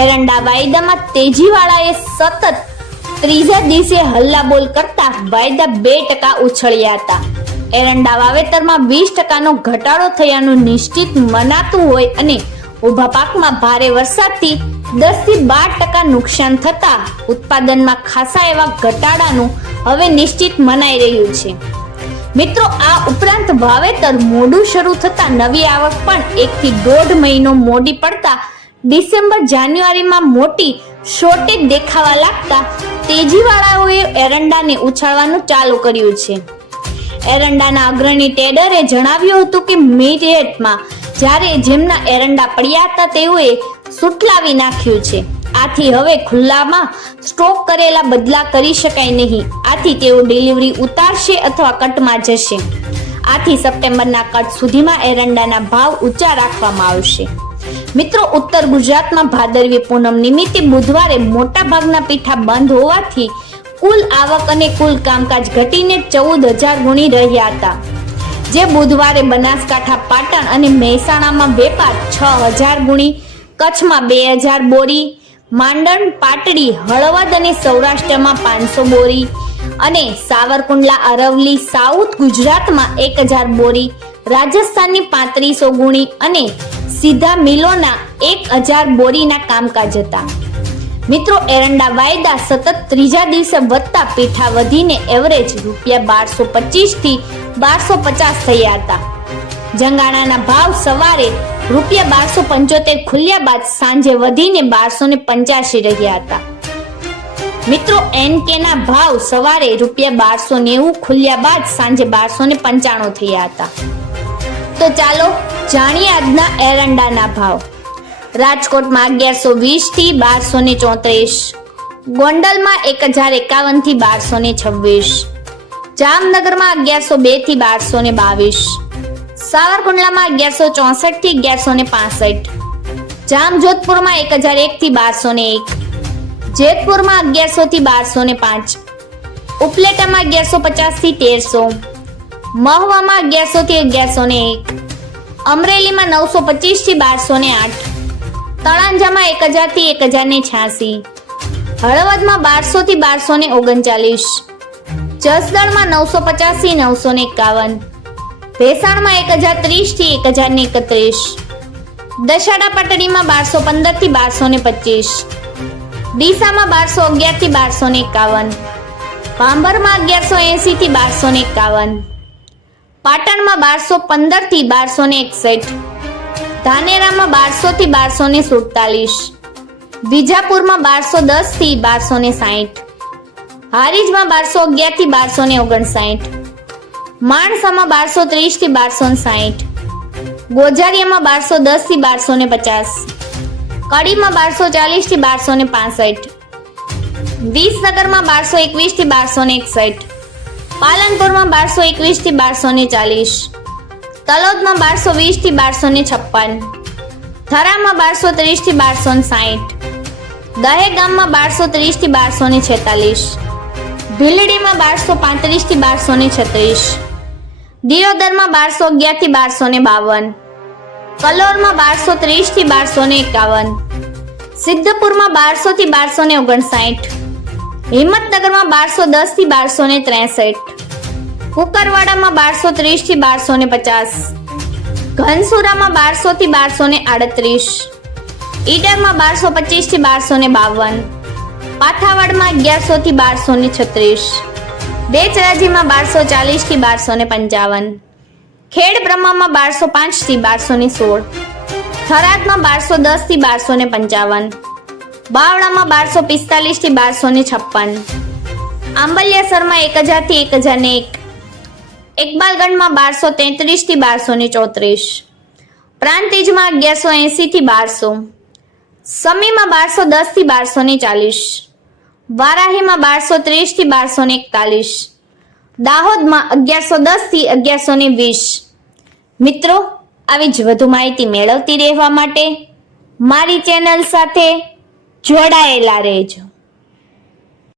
એરંડા વાયદામાં તેજીવાળાએ સતત ત્રીજા દિવસે હલ્લાબોલ કરતા વાયદા બે ટકા ઉછળ્યા હતા. એરંડા વાવેતરમાં વીસ ટકાનો ઘટાડો થયાનું નિશ્ચિત મનાતું હોય અને ઊભા પાકમાં ભારે વરસાદથી દસથી બાર ટકા નુકસાન થતા ઉત્પાદનમાં ખાસા એવા ઘટાડાનું હવે નિશ્ચિત મનાઈ રહ્યું છે. મિત્રો, આ ઉપરાંત વાવેતર મોડું શરૂ થતા નવી આવક પણ એક થી દોઢ મહિનો મોડી પડતા ડિસેમ્બર, જાન્યુઆરીમાં મોટી શોર્ટેજ દેખાવા લાગતા તેજીવાળાઓએ એરંડાને ઉછાળવાનું ચાલુ કર્યું છે. એરંડાના અગ્રણી ટેડરે જણાવ્યું હતું કે મીડિયેટમાં જ્યારે જેમના એરંડા પડ્યા હતા તેઓએ સુટલાવી નાખ્યું છે. આથી હવે ખુલ્લામાં સ્ટોક કરેલા બદલા કરી શકાય નહીં. આથી તેઓ ડિલિવરી ઉતારશે અથવા કટમાં જશે. આથી સપ્ટેમ્બરના કટ સુધીમાં એરંડાના ભાવ ઊંચા રાખવામાં આવશે. મિત્રો, ઉત્તર ગુજરાતમાં ભાદરવી પૂનમ નિમિત્તે બુધવારે મોટા ભાગના પીઠા બંધ હોવાથી કુલ આવક અને કુલ કામકાજ ઘટીને ચૌદ હજાર ગુણી રહ્યા હતા. જે બુધવારે બનાસકાંઠા, પાટણ અને મહેસાણામાં વેપાર છ હજાર ગુણી, કચ્છમાં બે હજાર બોરી, માંડણ, પાટડી, હળવદ અને સૌરાષ્ટ્રમાં પાંચસો બોરી અને સાવરકુંડલા અરવલી સાઉથ ગુજરાતમાં એક હજાર બોરી, રાજસ્થાનની પાંત્રીસો ગુણી અને સીધા મિલોના એક હજાર બોરીના કામકાજ હતા. મિત્રો, એરંડા વાયદા સતત ત્રીજા દિવસે વધતા પીઠા વધીને એવરેજ રૂપિયા બારસો પચીસથી બારસો પચાસ થયા હતા. જંગાણાના ભાવ સવારે રૂપિયા બારસો પંચોતેર ખુલ્યા બાદ સાંજે વધીને બારસો ને પંચ્યાસી રહ્યા હતા. મિત્રો એનકે ના ભાવ સવારે રૂપિયા બારસો નેવું ખુલ્યા બાદ સાંજે બારસો ને પંચાણું થયા હતા. તો ચાલો જાણીએ આજના એરંડાના ભાવ. રાજકોટમાં અગિયારસો વીસથી બારસો ને ચોત્રીસ. ગોંડલમાં એક હજાર એકાવનથી બારસો ને છવ્વીસ. જામનગરમાં અગિયારસો બેથી બારસો ને બાવીસ. સાવરકુંડલામાં અગિયારસો ચોસઠથી અગિયારસો ને પાસઠ. જામજોધપુરમાં એક હજાર એક થી બારસો ને એક. જેતપુરમાં અગિયારસો થી બારસો ને પાંચ. ઉપલેટામાં અગિયારસો પચાસથી તેરસો. મહવામાં અગિયારસો થી અગિયારસો ને એક. અમરેલીમાં નવસો પચીસથી બારસો ને આઠ. તળાંજામાં એક હજારથી એક હજાર ને છ્યાસી. હળવદમાં બારસો થી બારસો ને ઓગણચાલીસ. જસદણમાં નવસો પચાસથી નવસો ને એકાવન. ભેસાણમાં એક હજાર ત્રીસથી એક હજાર ને એકત્રીસ. દશાડા પાટડીમાં બારસો પંદરથી બારસો ને પચીસ. ડીસામાં બારસો અગિયારથી બારસો ને એકાવન. પાંભરમાં અગિયારસો એસી થી બારસો ને એકાવન. પાટણમાં બારસો પંદરથી બારસો ને એકસઠ. ધાનેરામાં બારસો થી બારસો ને સુડતાલીસ. વિજાપુરમાં બારસો દસથી બારસો ને સાહીઠ. હારીજમાં બારસો અગિયારથી બારસો ને ઓગણસાઠ માણસામાં બારસો ત્રીસથી બારસો ને સાહીઠ. ગોજારિયામાં બારસો દસથી બારસો ને પચાસ. કડીમાં બારસો ચાલીસથી બારસો ને પાસઠ. વિસનગરમાં બારસો એકવીસથી બારસો ને એકસઠ. પાલનપુરમાં બારસો એકવીસથી બારસો ને ચાલીસ, તલોદમાં બારસો વીસથી બારસો ને છપ્પન, થરામાં બારસો ત્રીસથી બારસો ને સાહીઠ, દહેગામમાં બારસો ત્રીસથી બારસો ને છેતાલીસ, ભીલડીમાં બારસો પાંત્રીસથી બારસો ને છત્રીસ, દિયોદરમાં બારસો અગિયારથી બારસો ને બાવન કલોરમાં બારસો ત્રીસથી બારસો ને એકાવન, સિદ્ધપુરમાં બારસો થી બારસો ને ઓગણસાઠ હિંમતનગરમાં બારસો દસથી બારસો ને ત્રેસઠ. કુકરવાડામાં બારસો ત્રીસથી બારસો ને પચાસ. ઘનસુરામાં બારસો થી બારસો ને આડત્રીસ. ઈડરમાં બારસો પચીસથી બારસો ને બાવન. પાથાવાડમાં અગિયારસો થી બારસો ને છત્રીસ. બેચરાજીમાં બારસો ચાલીસથી બારસો ને પંચાવન. ખેડ બ્રહ્મામાં બારસો પાંચથી બારસો ને સોળ. થરાદમાં બારસો દસથી બારસો ને પંચાવન. બાવળામાં બારસો પિસ્તાલીસથી બારસો ને છપ્પન. આંબલિયાસરમાં એક હજારથી એક હજાર ને એક. એકબાલગંજમાં બારસો તેત્રીસથી બારસો ને ચોત્રીસ. પ્રાંતિજમાં અગિયારસો એંસી થી બારસો. સમીમાં બારસો દસથી બારસો ને ચાલીસ. વારાહીમાં બારસો ત્રીસથી બારસો ને એકતાલીસ. દાહોદમાં અગિયારસો દસથી અગિયારસો ને વીસ. મિત્રો, આવી જ વધુ માહિતી મેળવતી રહેવા માટે મારી ચેનલ સાથે જોડાયેલા રહેજો.